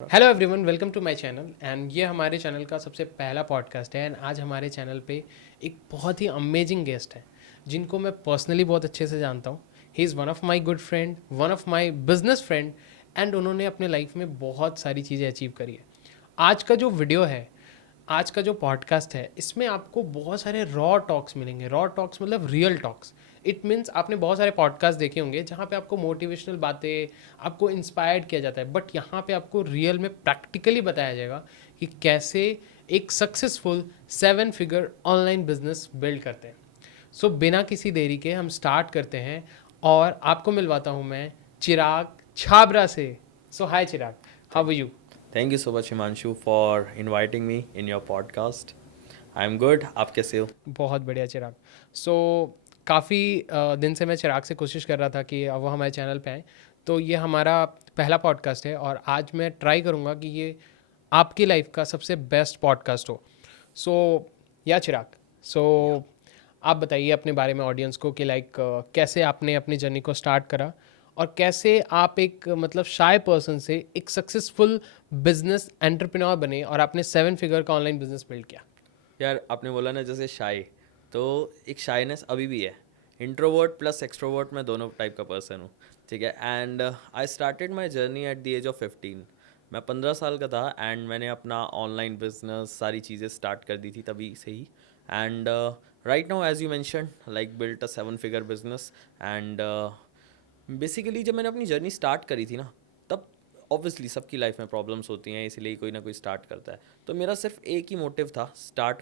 Hello everyone, welcome to my channel. And ये हमारे channel का सबसे पहला पॉडकास्ट है। एंड आज हमारे चैनल पे एक बहुत ही अमेजिंग गेस्ट है जिनको मैं पर्सनली बहुत अच्छे से जानता हूँ। He is one of my good friend, one of my business friend. And उन्होंने अपने लाइफ में बहुत सारी चीज़ें अचीव करी है। आज का जो वीडियो है, आज का जो पॉडकास्ट है, इसमें आपको बहुत सारे रॉ टॉक्स मिलेंगे। रॉ टॉक्स मतलब रियल टॉक्स। इट मीन्स आपने बहुत सारे पॉडकास्ट देखे होंगे जहाँ पे आपको मोटिवेशनल बातें, आपको इंस्पायर्ड किया जाता है, बट यहाँ पे आपको रियल में प्रैक्टिकली बताया जाएगा कि कैसे एक successful 7 figure online business build करते हैं। सो बिना किसी देरी के हम स्टार्ट करते हैं और आपको मिलवाता हूँ मैं चिराग छाबरा से। So hi Chirag, how are you? Thank you so much, Himanshu, for inviting me in your podcast. I'm good. आप कैसे हो? बहुत बढ़िया चिराग। सो काफ़ी दिन से मैं चिराग से कोशिश कर रहा था कि वो हमारे चैनल पे आए। तो ये हमारा पहला पॉडकास्ट है और आज मैं ट्राई करूँगा कि ये आपकी लाइफ का सबसे बेस्ट पॉडकास्ट हो। सो या चिराग, सो आप बताइए अपने बारे में ऑडियंस को कि लाइक कैसे आपने अपनी जर्नी को स्टार्ट करा और कैसे आप एक मतलब शाय पर्सन से एक सक्सेसफुल बिजनेस एंटरप्रेन्योर बने और आपने 7 फिगर का ऑनलाइन बिजनेस बिल्ड किया। यार आपने बोला ना जैसे शाय, तो एक शाइनेस अभी भी है। इंट्रोवर्ट प्लस एक्सट्रोवर्ट मैं दोनों टाइप का पर्सन हूँ, ठीक है। And I started my journey at the age of 15। मैं 15 साल का था एंड मैंने अपना ऑनलाइन बिजनेस सारी चीज़ें स्टार्ट कर दी थी तभी से ही। And right now as you mention like built a 7 figure business. And basically जब मैंने अपनी जर्नी स्टार्ट करी थी ना, तब ऑब्वियसली सबकी लाइफ में प्रॉब्लम्स होती हैं, इसलिए कोई ना कोई स्टार्ट करता है। तो मेरा सिर्फ एक ही मोटिव था स्टार्ट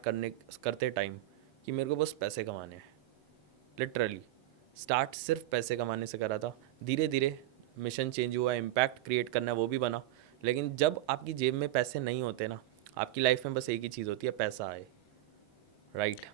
करते टाइम, कि मेरे को बस पैसे कमाने हैं। लिटरली स्टार्ट सिर्फ पैसे कमाने से करा था। धीरे धीरे मिशन चेंज हुआ, इम्पैक्ट क्रिएट करना है वो भी बना। लेकिन जब आपकी जेब में पैसे नहीं होते ना, आपकी लाइफ में बस एक ही चीज़ होती है, पैसा आए। राइट।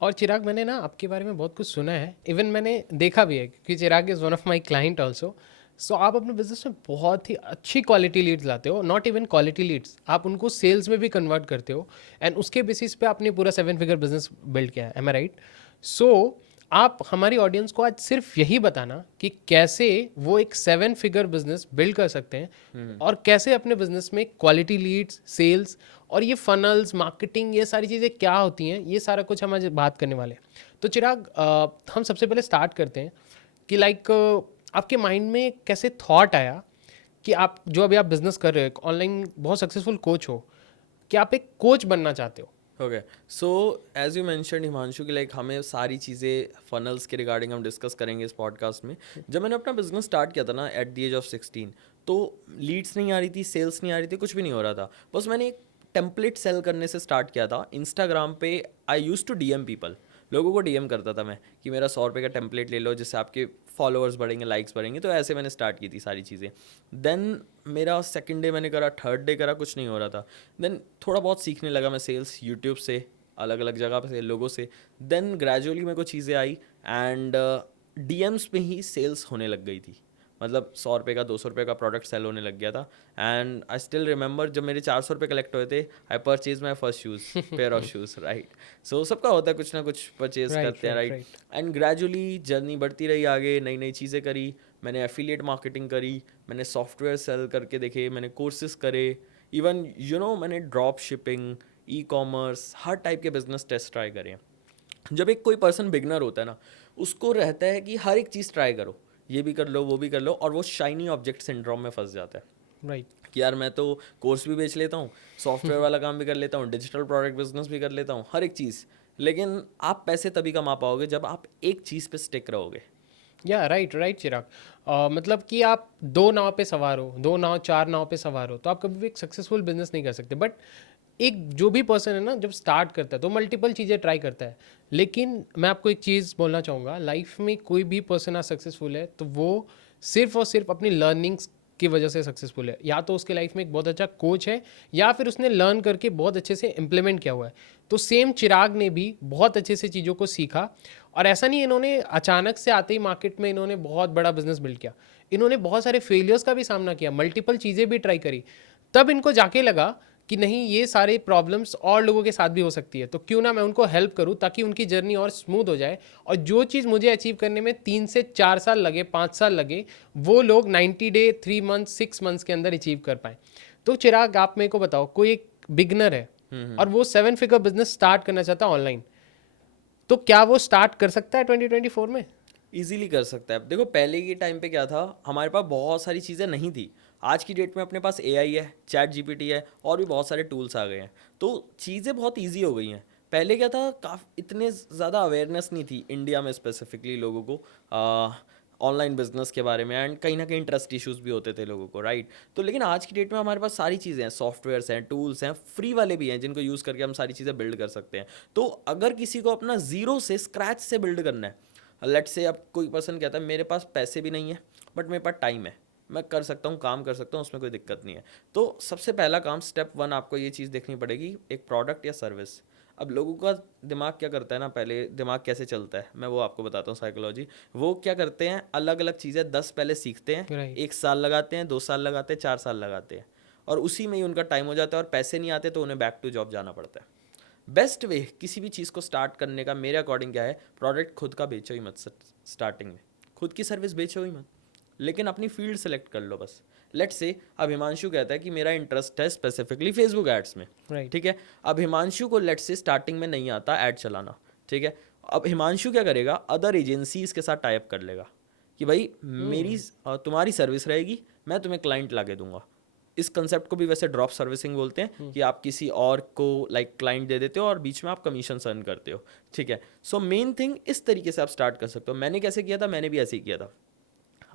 और चिराग, मैंने ना आपके बारे में बहुत कुछ सुना है, इवन मैंने देखा भी है क्योंकि Chirag is one of my client also. सो आप अपने बिजनेस में बहुत ही अच्छी क्वालिटी लीड्स लाते हो, नॉट इवन क्वालिटी लीड्स, आप उनको सेल्स में भी कन्वर्ट करते हो। एंड उसके बेसिस पे आपने पूरा 7 फिगर बिजनेस बिल्ड किया है। एम आई राइट? सो आप हमारी ऑडियंस को आज सिर्फ यही बताना कि कैसे वो एक 7 फिगर बिजनेस बिल्ड कर सकते हैं और कैसे अपने बिजनेस में क्वालिटी लीड्स, सेल्स और ये फनल्स, मार्केटिंग, ये सारी चीज़ें क्या होती हैं, ये सारा कुछ हम आज बात करने वाले हैं। तो चिराग, हम सबसे पहले स्टार्ट करते हैं कि लाइक आपके माइंड में कैसे थॉट आया कि आप जो अभी आप बिजनेस कर रहे हो, ऑनलाइन बहुत सक्सेसफुल कोच हो, कि आप एक कोच बनना चाहते हो? Okay, so as you mention Himanshu की लाइक हमें सारी चीज़ें फनल्स के रिगार्डिंग हम डिस्कस करेंगे इस पॉडकास्ट में। जब मैंने अपना बिजनेस स्टार्ट किया था ना एट द एज ऑफ 16, तो लीड्स नहीं आ रही थी, सेल्स नहीं आ रही थी, कुछ भी नहीं हो रहा था। बस मैंने एक टेम्पलेट सेल करने से स्टार्ट किया था इंस्टाग्राम पे। आई यूज़ टू डीएम पीपल, लोगों को डीएम करता था मैं कि मेरा 100 रुपये का टेम्पलेट ले लो जिससे आपके फॉलोअर्स बढ़ेंगे, लाइक्स बढ़ेंगे। तो ऐसे मैंने स्टार्ट की थी सारी चीज़ें। देन मेरा सेकंड डे मैंने करा, थर्ड डे करा, कुछ नहीं हो रहा था। देन थोड़ा बहुत सीखने लगा मैं सेल्स यूट्यूब से, अलग अलग जगह पे से लोगों से। देन ग्रेजुअली मेरे को चीज़ें आई एंड डीएम्स में ही सेल्स होने लग गई थी। मतलब 100 रुपये का, 200 रुपये का प्रोडक्ट सेल होने लग गया था। एंड आई स्टिल रिमेंबर जब मेरे 400 रुपये कलेक्ट हुए थे, I purchase my first shoes, pair of shoes. Right. So सबका होता है, कुछ ना कुछ परचेज राइट करते हैं। Right right. Right. And gradually journey बढ़ती रही आगे, नई नई चीज़ें करी। मैंने एफिलिएट मार्केटिंग करी, मैंने सॉफ्टवेयर सेल करके देखे, मैंने कोर्सेज करे। इवन मैंने ड्रॉप शिपिंग, ई कॉमर्स, हर टाइप के बिजनेस टेस्ट ट्राई करे हैं। जब एक कोई पर्सन बिगनर होता है ना, उसको रहता है कि हर एक चीज़ ट्राई करो, ये भी कर लो, वो भी कर लो, और वो शाइनी ऑब्जेक्ट सिंड्रोम में फंस जाता है राइट। कि यार मैं तो कोर्स भी बेच लेता हूँ, सॉफ्टवेयर वाला काम भी कर लेता हूँ, डिजिटल प्रोडक्ट बिजनेस भी कर लेता हूँ, हर एक चीज़। लेकिन आप पैसे तभी कमा पाओगे जब आप एक चीज़ पे स्टिक रहोगे। या राइट राइट चिराग। मतलब कि आप दो नाव पे सवार हो, दो नाव, चार नाव पे सवार हो, तो आप कभी भी एक सक्सेसफुल बिजनेस नहीं कर सकते। बट एक जो भी पर्सन है ना, जब स्टार्ट करता है तो मल्टीपल चीज़ें ट्राई करता है। लेकिन मैं आपको एक चीज़ बोलना चाहूँगा, लाइफ में कोई भी पर्सन आज सक्सेसफुल है तो वो सिर्फ और सिर्फ अपनी लर्निंग्स की वजह से सक्सेसफुल है। या तो उसके लाइफ में एक बहुत अच्छा कोच है, या फिर उसने लर्न करके बहुत अच्छे से इम्प्लीमेंट किया हुआ है। तो सेम चिराग ने भी बहुत अच्छे से चीज़ों को सीखा। और ऐसा नहीं इन्होंने अचानक से आते ही मार्केट में इन्होंने बहुत बड़ा बिजनेस बिल्ड किया। इन्होंने बहुत सारे फेलियर्स का भी सामना किया, मल्टीपल चीज़ें भी ट्राई करी। तब इनको जाके लगा कि नहीं, ये सारे प्रॉब्लम्स और लोगों के साथ भी हो सकती है, तो क्यों ना मैं उनको हेल्प करूं ताकि उनकी जर्नी और स्मूथ हो जाए। और जो चीज़ मुझे अचीव करने में 3 से 4 साल लगे, 5 साल लगे, वो लोग 90 डे, 3 मंथ, 6 मंथ्स के अंदर अचीव कर पाए। तो चिराग आप मेरे को बताओ, कोई एक बिगनर है और वो 7 फिगर बिजनेस स्टार्ट करना चाहता है ऑनलाइन, तो क्या वो स्टार्ट कर सकता है 2024 में? इजीली कर सकता है। देखो पहले के टाइम पे क्या था, हमारे पास बहुत सारी चीज़ें नहीं थी। आज की डेट में अपने पास एआई है, चैट जीपीटी है, और भी बहुत सारे टूल्स आ गए हैं, तो चीज़ें बहुत इजी हो गई हैं। पहले क्या था, इतने ज़्यादा अवेयरनेस नहीं थी इंडिया में स्पेसिफिकली लोगों को ऑनलाइन बिजनेस के बारे में, एंड कहीं ना कहीं ट्रस्ट इश्यूज भी होते थे लोगों को, राइट। तो लेकिन आज की डेट में हमारे पास सारी चीज़ें हैं, सॉफ्टवेयर्स हैं, टूल्स हैं, फ्री वाले भी हैं जिनको यूज़ करके हम सारी चीज़ें बिल्ड कर सकते हैं। तो अगर किसी को अपना ज़ीरो से, स्क्रैच से बिल्ड करना है, लेट्स से अब कोई पर्सन कहता है मेरे पास पैसे भी नहीं है बट मेरे पास टाइम है, मैं कर सकता हूँ, काम कर सकता हूँ, उसमें कोई दिक्कत नहीं है। तो सबसे पहला काम, स्टेप 1, आपको ये चीज़ देखनी पड़ेगी, एक प्रोडक्ट या सर्विस। अब लोगों का दिमाग क्या करता है ना, पहले दिमाग कैसे चलता है मैं वो आपको बताता हूँ, साइकोलॉजी। वो क्या करते हैं, अलग अलग चीज़ें 10 पहले सीखते हैं, Right. 1 साल लगाते हैं, 2 साल लगाते हैं, 4 साल लगाते हैं, और उसी में ही उनका टाइम हो जाता है, और पैसे नहीं आते तो उन्हें बैक टू जॉब जाना पड़ता है। बेस्ट वे किसी भी चीज़ को स्टार्ट करने का मेरे अकॉर्डिंग क्या है, प्रोडक्ट खुद का बेचो ही मत स्टार्टिंग में, खुद की सर्विस बेचो ही मत, लेकिन अपनी फील्ड सेलेक्ट कर लो बस। लेट्स से अब हिमांशु कहता है कि मेरा इंटरेस्ट है स्पेसिफिकली फेसबुक एड्स में, Right. ठीक है। अब हिमांशु को लेट्स से स्टार्टिंग में नहीं आता ऐड चलाना, ठीक है। अब हिमांशु क्या करेगा, अदर एजेंसीज के साथ टाइप कर लेगा कि भाई मेरी तुम्हारी सर्विस रहेगी, मैं तुम्हें क्लाइंट ला के दूंगा। इस कंसेप्ट को भी वैसे ड्रॉप सर्विसिंग बोलते हैं, कि आप किसी और को लाइक क्लाइंट दे देते हो और बीच में आप कमीशन अर्न करते हो, ठीक है। सो मेन थिंग, इस तरीके से आप स्टार्ट कर सकते हो। मैंने कैसे किया था, मैंने भी ऐसे ही किया था।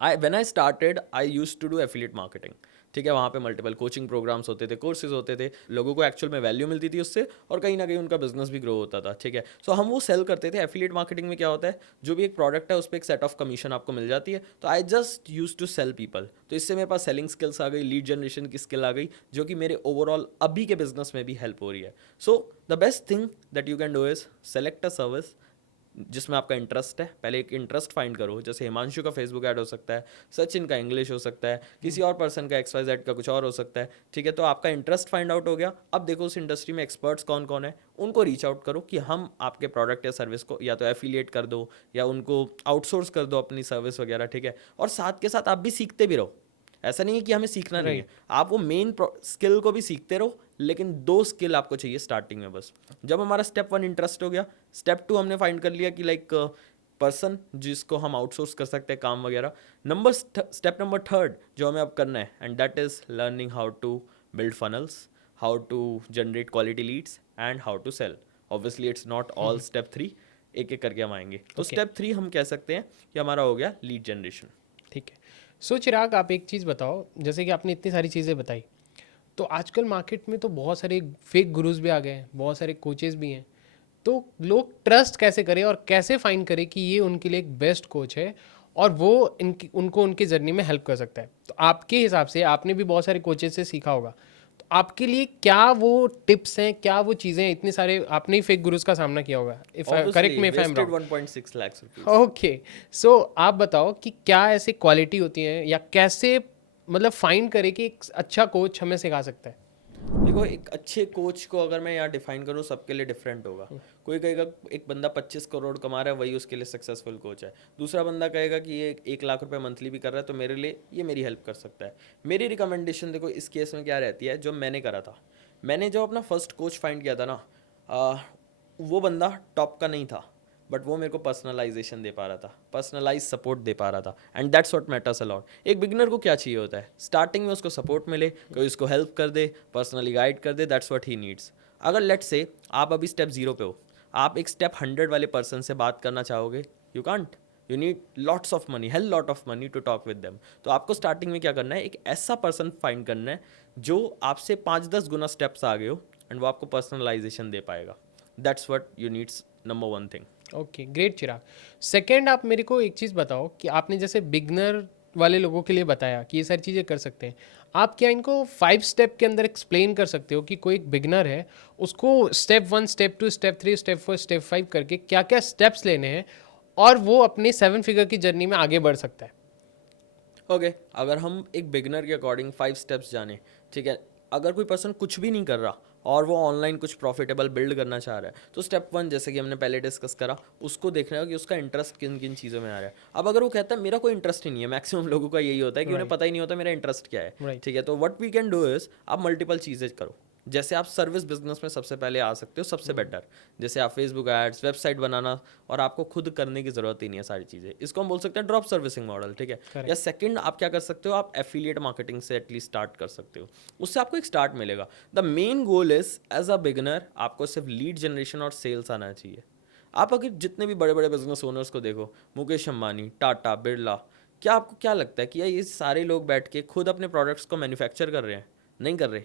When I started I used to do affiliate marketing, ठीक है। वहाँ पे मल्टीपल कोचिंग प्रोग्राम्स होते थे, कोर्सेज होते थे, लोगों को एक्चुअल में वैल्यू मिलती थी उससे, और कहीं ना कहीं उनका बिजनेस भी ग्रो होता था, ठीक है। सो हम वो सेल करते थे। एफिलिएट मार्केटिंग में क्या होता है, जो भी एक प्रोडक्ट है उस पर एक सेट ऑफ कमीशन आपको मिल जाती है। तो I just use to sell people, तो इससे मेरे पास सेलिंग स्किल्स आ गई, लीड जनरेशन की स्किल आ गई, जो कि मेरे ओवरऑल अभी के बिजनेस में भी हेल्प हो रही है। So the best thing that you can do is select a service जिसमें आपका इंटरेस्ट है। पहले एक इंटरेस्ट फाइंड करो, जैसे हिमांशु का फेसबुक ऐड हो सकता है, सचिन का इंग्लिश हो सकता है, किसी और पर्सन का XYZ का कुछ और हो सकता है, ठीक है। तो आपका इंटरेस्ट फाइंड आउट हो गया। अब देखो उस इंडस्ट्री में एक्सपर्ट्स कौन कौन है, उनको रीच आउट करो कि हम आपके प्रोडक्ट या सर्विस को या तो एफिलिएट कर दो या उनको आउटसोर्स कर दो अपनी सर्विस वगैरह, ठीक है। और साथ के साथ आप भी सीखते भी रहो, ऐसा नहीं है कि हमें सीखना नहीं है, आप वो मेन स्किल को भी सीखते रहो, लेकिन 2 स्किल आपको चाहिए स्टार्टिंग में बस। जब हमारा स्टेप 1 इंटरेस्ट हो गया, स्टेप 2 हमने फाइंड कर लिया कि लाइक पर्सन जिसको हम आउटसोर्स कर सकते हैं काम वगैरह। स्टेप नंबर 3 जो हमें अब करना है, and that is learning how to build funnels, how to generate quality leads, and how to sell. Obviously it's not all step 3, एक एक करके हम आएंगे। तो स्टेप 3 हम कह सकते हैं कि हमारा हो गया लीड जनरेशन, ठीक है। सो चिराग, आप एक चीज़ बताओ, जैसे कि आपने इतनी सारी चीज़ें बताई, तो आजकल मार्केट में तो बहुत सारे फेक गुरुज भी आ गए हैं, बहुत सारे कोचेस भी हैं, तो लोग ट्रस्ट कैसे करें और कैसे फाइंड करें कि ये उनके लिए एक बेस्ट कोच है और वो उनको उनके जर्नी में हेल्प कर सकता है? तो आपके हिसाब से, आपने भी बहुत सारे कोचेस से सीखा होगा, तो आपके लिए क्या वो टिप्स हैं, क्या वो चीज़ें हैं? इतने सारे आपने ही फेक गुरुज का सामना किया होगा, if correct me if I am wrong. 1.6 lakh rupees. Okay, so आप बताओ कि क्या ऐसी क्वालिटी होती है, या कैसे मतलब फाइंड करें कि एक अच्छा कोच हमें सिखा सकता है? देखो एक अच्छे कोच को अगर मैं यहाँ डिफाइन करूँ, सबके लिए डिफरेंट होगा। कोई कहेगा एक बंदा 25 करोड़ कमा रहा है, वही उसके लिए सक्सेसफुल कोच है। दूसरा बंदा कहेगा कि ये 1 लाख रुपए मंथली भी कर रहा है, तो मेरे लिए ये मेरी हेल्प कर सकता है। मेरी रिकमेंडेशन देखो इस केस में क्या रहती है, जो मैंने करा था, मैंने जो अपना फर्स्ट कोच फाइंड किया था ना, वो बंदा टॉप का नहीं था, बट वो मेरे को पर्सनलाइजेशन दे पा रहा था, पर्सनलाइज सपोर्ट दे पा रहा था, and that's what matters a lot. एक बिगनर को क्या चाहिए होता है, स्टार्टिंग में उसको सपोर्ट मिले, कोई उसको हेल्प कर दे, पर्सनली गाइड कर दे, दैट्स व्हाट ही नीड्स। अगर लेट्स से आप अभी स्टेप 0 पे हो, आप एक स्टेप 100 वाले पर्सन से बात करना चाहोगे, you can't, you need lots of money, hell lot of money to talk with them. तो आपको स्टार्टिंग में क्या करना है, एक ऐसा पर्सन फाइंड करना है जो आपसे 5-10 गुना स्टेप्स आगे हो, एंड वो आपको पर्सनलाइजेशन दे पाएगा। That's what you needs, number 1 thing. Okay, great Chirag. Second, आप मेरे को एक चीज़ बताओ कि आपने जैसे बिगनर वाले लोगों के लिए बताया कि ये सारी चीज़ें कर सकते हैं, आप क्या इनको 5 स्टेप के अंदर एक्सप्लेन कर सकते हो कि कोई एक बिगनर है, उसको step 1, step 2, step 3, step 4, step 5 करके क्या क्या स्टेप्स लेने हैं और वो अपने 7 फिगर की जर्नी में आगे बढ़ सकता है? ओके, अगर हम एक बिगनर के अकॉर्डिंग 5 स्टेप्स जाने, ठीक है, अगर कोई पर्सन कुछ भी नहीं कर रहा और वो ऑनलाइन कुछ प्रॉफिटेबल बिल्ड करना चाह रहा है, तो स्टेप 1 जैसे कि हमने पहले डिस्कस करा, उसको देखना है कि उसका इंटरेस्ट किन किन चीज़ों में आ रहा है। अब अगर वो कहता है मेरा कोई इंटरेस्ट ही नहीं है, मैक्सिमम लोगों का यही होता है कि उन्हें पता ही नहीं होता मेरा इंटरेस्ट क्या है, ठीक है, तो what we can do is आप मल्टीपल चीज़ें करो। जैसे आप सर्विस बिजनेस में सबसे पहले आ सकते हो, सबसे बेटर, जैसे आप फेसबुक एड्स, वेबसाइट बनाना, और आपको खुद करने की ज़रूरत ही नहीं है सारी चीज़ें, इसको हम बोल सकते हैं ड्रॉप सर्विसिंग मॉडल, ठीक है। या सेकंड आप क्या कर सकते हो, आप एफिलिएट मार्केटिंग से एटलीस्ट स्टार्ट कर सकते हो, उससे आपको एक स्टार्ट मिलेगा। The main goal is as a beginner आपको सिर्फ लीड जनरेशन और सेल्स आना चाहिए। आप अगर जितने भी बड़े बड़े बिजनेस ओनर्स को देखो, मुकेश अंबानी, टाटा, बिरला, क्या आपको क्या लगता है कि यार ये सारे लोग बैठ के खुद अपने प्रोडक्ट्स को मैन्युफैक्चर कर रहे हैं? नहीं कर रहे,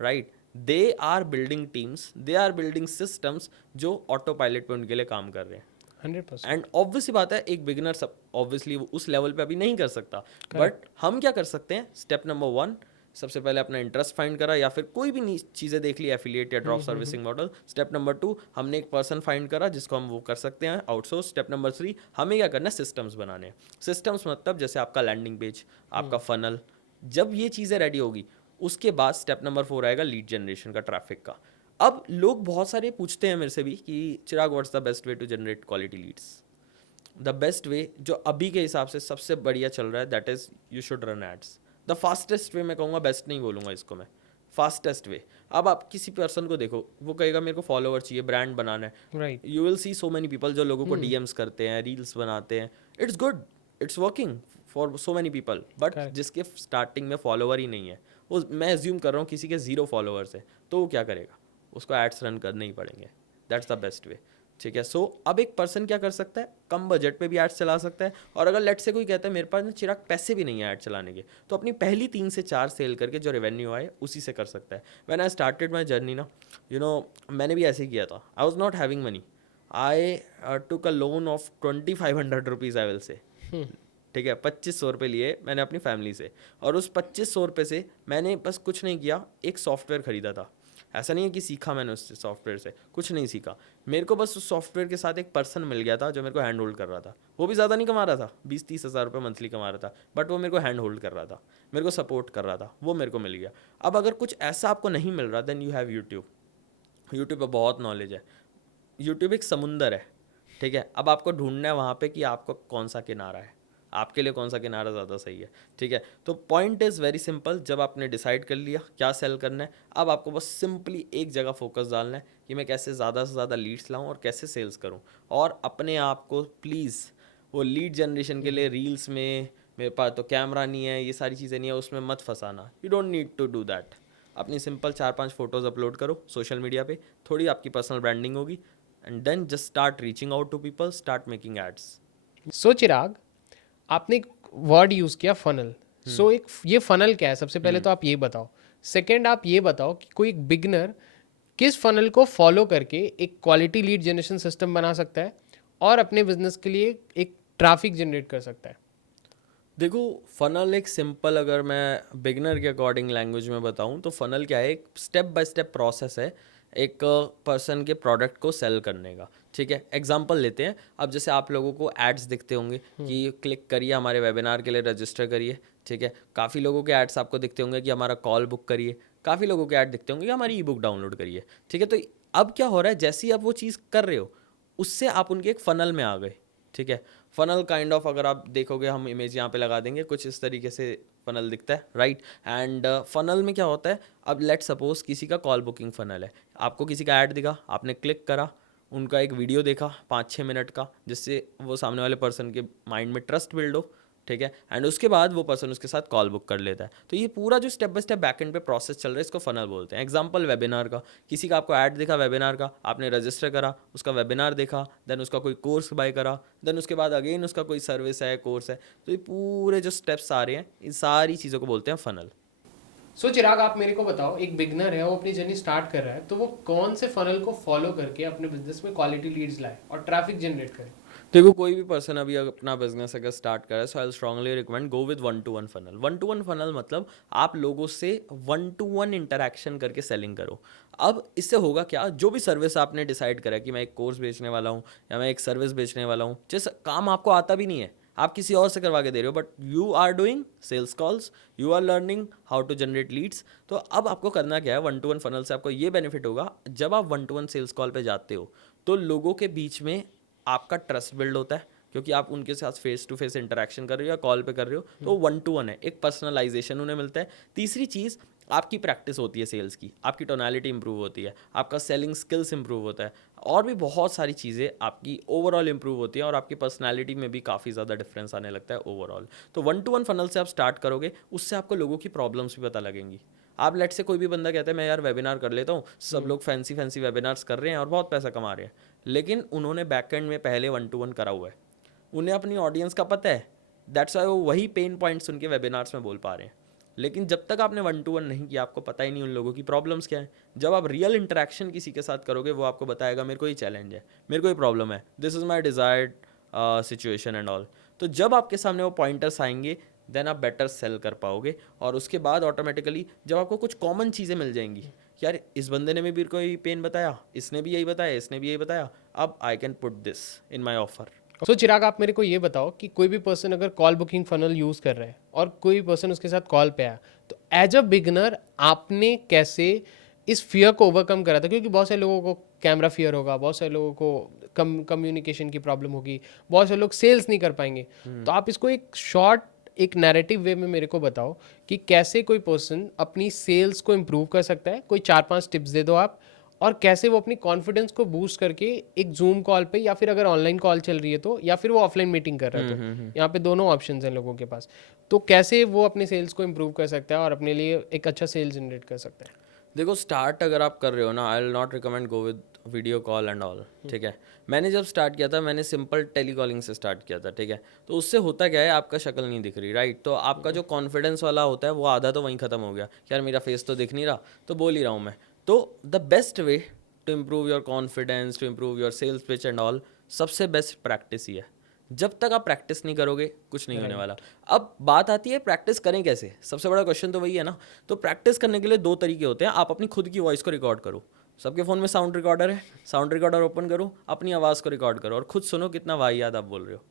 right. They are building teams, they are building systems जो ऑटो पायलट पे उनके लिए काम कर रहे हैं। 100%। एंड ऑब्वियस बात है, एक बिगिनर सब ऑब्वियसली उस लेवल पे अभी नहीं कर सकता, बट हम क्या कर सकते हैं, स्टेप नंबर 1 सबसे पहले अपना इंटरेस्ट फाइंड करा, या फिर कोई भी चीज़ें देख ली, एफिलिएट या drop servicing model. Step number 2 हमने एक पर्सन फाइंड करा जिसको हम वो कर सकते हैं आउटसोर्स। स्टेप नंबर 3 हमें क्या करना है, सिस्टम्स बनाने हैं। सिस्टम्स मतलब जैसे आपका लैंडिंग पेज, आपका फनल, जब ये चीज़ें रेडी होगी उसके बाद स्टेप नंबर 4 आएगा लीड जनरेशन का, ट्रैफिक का। अब लोग बहुत सारे पूछते हैं मेरे से भी कि Chirag what's the best way to generate quality leads. The best way जो अभी के हिसाब से सबसे बढ़िया चल रहा है, that is you should run ads. The fastest way मैं कहूँगा, बेस्ट नहीं बोलूँगा इसको मैं, फास्टेस्ट वे। अब आप किसी पर्सन को देखो, वो कहेगा मेरे को फॉलोवर चाहिए, ब्रांड बनाना है, right. You will see so many people जो लोगों को डीएम्स करते हैं, रील्स बनाते हैं, it's good, it's working for so many people, but जिसके स्टार्टिंग में फॉलोवर ही नहीं है, वो मैं एज्यूम कर रहा हूँ किसी के 0 फॉलोवर्स है, तो वो क्या करेगा, उसको एड्स रन करने ही पड़ेंगे। दैट्स द बेस्ट वे, ठीक है। सो अब एक पर्सन क्या कर सकता है, कम बजट पे भी एड्स चला सकता है, और अगर लेट से कोई कहता है मेरे पास ना चिराग पैसे भी नहीं है ऐड चलाने के, तो अपनी पहली 3 से 4 सेल करके जो रेवेन्यू आए उसी से कर सकता है। When I started my journey ना, यू नो, मैंने भी ऐसे ही किया था। I was not having money, I took a loan of 2500 rupees, I will say, ठीक है, 2500 रुपये लिए मैंने अपनी फैमिली से, और उस 2500 रुपये से मैंने बस कुछ नहीं किया, एक सॉफ्टवेयर ख़रीदा था। ऐसा नहीं है कि सीखा मैंने उस सॉफ्टवेयर से, कुछ नहीं सीखा, मेरे को बस उस सॉफ्टवेयर के साथ एक पर्सन मिल गया था जो मेरे को हैंड होल्ड कर रहा था। वो भी ज़्यादा नहीं कमा रहा था, 20-30 हज़ार रुपये मंथली कमा रहा था, बट वो मेरे को हैंड होल्ड कर रहा था, मेरे को सपोर्ट कर रहा था, वो मेरे को मिल गया। अब अगर कुछ ऐसा आपको नहीं मिल रहा, then you have YouTube. YouTube पर बहुत नॉलेज है, यूट्यूब एक समुंदर है, ठीक है। अब आपको ढूंढना है वहाँ पे कि आपको कौन सा किनारा है, आपके लिए कौन सा किनारा ज़्यादा सही है, ठीक है। तो पॉइंट इज़ वेरी सिंपल, जब आपने डिसाइड कर लिया क्या सेल करना है, अब आपको बस सिंपली एक जगह फोकस डालना है कि मैं कैसे ज़्यादा से ज़्यादा लीड्स लाऊं और कैसे सेल्स करूं। और अपने आप को प्लीज़ वो लीड जनरेशन के लिए रील्स में मेरे पास तो कैमरा नहीं है, ये सारी चीज़ें नहीं है, उसमें मत फंसाना। You don't need to do that. अपनी सिंपल 4-5 फोटोज़ अपलोड करो सोशल मीडिया पे, थोड़ी आपकी पर्सनल ब्रांडिंग होगी, and then just start reaching out to people, start making ads. So Chirag, आपने एक वर्ड यूज़ किया फनल। सो एक ये फनल क्या है, सबसे पहले तो आप ये बताओ। सेकंड आप ये बताओ कि कोई एक बिगनर किस फनल को फॉलो करके एक क्वालिटी लीड जनरेशन सिस्टम बना सकता है और अपने बिजनेस के लिए एक ट्रैफिक जनरेट कर सकता है। देखो, फनल एक सिंपल, अगर मैं बिगनर के अकॉर्डिंग लैंग्वेज में बताऊं तो फनल क्या है, एक स्टेप बाय स्टेप प्रोसेस है एक पर्सन के प्रोडक्ट को सेल करने का, ठीक है। एग्जांपल लेते हैं, अब जैसे आप लोगों को एड्स दिखते होंगे कि क्लिक करिए हमारे वेबिनार के लिए रजिस्टर करिए, ठीक है। काफ़ी लोगों के एड्स आपको दिखते होंगे कि हमारा कॉल बुक करिए, काफ़ी लोगों के ऐड दिखते होंगे कि हमारी ई बुक डाउनलोड करिए, ठीक है। तो अब क्या हो रहा है, जैसे ही आप वो चीज़ कर रहे हो उससे आप उनके एक फ़नल में आ गए, ठीक है। फ़नल काइंड ऑफ, अगर आप देखोगे, हम इमेज यहाँ पे लगा देंगे, कुछ इस तरीके से फ़नल दिखता है, राइट। एंड फ़नल में क्या होता है, अब लेट सपोज किसी का कॉल बुकिंग फ़नल है, आपको किसी का ऐड दिखा, आपने क्लिक करा, उनका एक वीडियो देखा 5-6 मिनट का, जिससे वो सामने वाले पर्सन के माइंड में ट्रस्ट बिल्ड हो, ठीक है। एंड उसके बाद वो पर्सन उसके साथ कॉल बुक कर लेता है। तो ये पूरा जो step by step back and पे प्रोसेस चल रहा है, इसको फनल बोलते हैं। एग्जांपल वेबिनार का, किसी का आपको ऐड दिखा वेबिनार का, आपने रजिस्टर करा, उसका वेबिनार देखा, देन उसका कोई कोर्स बाय करा, देन उसके बाद अगेन उसका कोई सर्विस है, कोर्स है। तो ये पूरे जो स्टेप्स आ रहे हैं, इन सारी चीज़ों को बोलते हैं फनल। सो चिराग, आप मेरे को बताओ, एक बिगनर है, वो अपनी जर्नी स्टार्ट कर रहा है, तो वो कौन से फनल को फॉलो करके अपने बिजनेस में क्वालिटी लीड्स लाए और ट्रैफिक जनरेट करे। देखो, कोई भी पर्सन अभी अपना बिजनेस अगर स्टार्ट करे, so I strongly recommend go with 1-to-1 funnel. 1-to-1 funnel मतलब आप लोगों से 1-to-1 इंटरेक्शन करके सेलिंग करो। अब इससे होगा क्या, जो भी सर्विस आपने डिसाइड करा कि मैं एक कोर्स बेचने वाला हूँ या मैं एक सर्विस बेचने वाला हूँ, जिस काम आपको आता भी नहीं है, आप किसी और से करवा के दे रहे हो, but you are doing sales calls, you are learning how to generate leads. तो अब आपको करना क्या है, 1-to-1 फनल से आपको ये बेनिफिट होगा, जब आप 1-to-1 सेल्स कॉल पे जाते हो तो लोगों के बीच में आपका ट्रस्ट बिल्ड होता है, क्योंकि आप उनके साथ फेस टू फेस इंटरेक्शन कर रहे हो या कॉल पे कर रहे हो, तो 1-to-1 है, एक पर्सनलाइजेशन उन्हें मिलता है। तीसरी चीज़, आपकी प्रैक्टिस होती है सेल्स की, आपकी टोनालिटी इंप्रूव होती है, आपका सेलिंग स्किल्स इंप्रूव होता है, और भी बहुत सारी चीज़ें आपकी ओवरऑल इंप्रूव होती है, और आपकी पर्सनालिटी में भी काफ़ी ज़्यादा डिफरेंस आने लगता है ओवरऑल। तो 1-to-1 फनल से आप स्टार्ट करोगे, उससे आपको लोगों की प्रॉब्लम्स भी पता लगेंगी। आप लेट से कोई भी बंदा कहता है मैं यार वेबिनार कर लेता हूँ, सब लोग फैंसी फैंसी वेबिनार्स कर रहे हैं और बहुत पैसा कमा रहे हैं, लेकिन उन्होंने बैकएंड में पहले 1-to-1 करा हुआ है, उन्हें अपनी ऑडियंस का पता है, दैट्स वाई वो वही पेन पॉइंट्स उनके वेबिनार्स में बोल पा रहे हैं। लेकिन जब तक आपने 1-to-1 नहीं किया, आपको पता ही नहीं उन लोगों की प्रॉब्लम्स क्या है। जब आप रियल इंटरेक्शन किसी के साथ करोगे, वो आपको बताएगा मेरे को ये चैलेंज है, मेरे को ये प्रॉब्लम है, this is my desired situation and all. तो जब आपके सामने वो पॉइंटर्स आएंगे, देन आप बेटर सेल कर पाओगे, और उसके बाद ऑटोमेटिकली जब आपको कुछ कॉमन चीज़ें मिल जाएंगी, यार इस बंदे ने भी मेरे को ये पेन बताया, इसने भी यही बताया, इसने भी यही बताया, अब I can put this in my offer. So Chirag, आप मेरे को ये बताओ कि कोई भी पर्सन अगर कॉल बुकिंग फनल यूज़ कर रहा है और कोई पर्सन उसके साथ कॉल पे आया, तो एज अ बिगनर आपने कैसे इस फियर को ओवरकम करा था? क्योंकि बहुत सारे लोगों को कैमरा फियर होगा, बहुत सारे लोगों को कम्युनिकेशन की प्रॉब्लम होगी, बहुत सारे लोग सेल्स नहीं कर पाएंगे। तो आप इसको एक शॉर्ट, एक नैरेटिव वे में मेरे को बताओ कि कैसे कोई पर्सन अपनी सेल्स को इम्प्रूव कर सकता है। कोई 4-5 टिप्स दे दो आप, और कैसे वो अपनी कॉन्फिडेंस को बूस्ट करके एक जूम कॉल पे, या फिर अगर ऑनलाइन कॉल चल रही है तो, या फिर वो ऑफलाइन मीटिंग कर रहा है तो, यहाँ पे दोनों ऑप्शंस हैं लोगों के पास, तो कैसे वो अपने सेल्स को इम्प्रूव कर सकता है और अपने लिए एक अच्छा सेल्स जनरेट कर सकता है? देखो, स्टार्ट अगर आप कर रहे हो ना, I will not recommend go with video call and all, ठीक है। मैंने जब स्टार्ट किया था, मैंने सिंपल टेलीकॉलिंग से स्टार्ट किया था, ठीक है। तो उससे होता क्या है, आपका शक्ल नहीं दिख रही, राइट, तो आपका जो कॉन्फिडेंस वाला होता है वो आधा तो वहीं ख़त्म हो गया, यार मेरा फेस तो दिख नहीं रहा, तो बोल ही रहा हूँ मैं। तो the best way to improve your confidence, to improve your sales pitch and all, सबसे बेस्ट प्रैक्टिस ही है। जब तक आप प्रैक्टिस नहीं करोगे, कुछ नहीं होने वाला। अब बात आती है प्रैक्टिस करें कैसे, सबसे बड़ा क्वेश्चन तो वही है ना। तो प्रैक्टिस करने के लिए 2 तरीके होते हैं। आप अपनी खुद की वॉइस को रिकॉर्ड करो, सबके फ़ोन में साउंड रिकॉर्डर है, साउंड रिकॉर्डर ओपन करो, अपनी आवाज़ को रिकॉर्ड करो और खुद सुनो कितना वाहियात आप बोल रहे हो।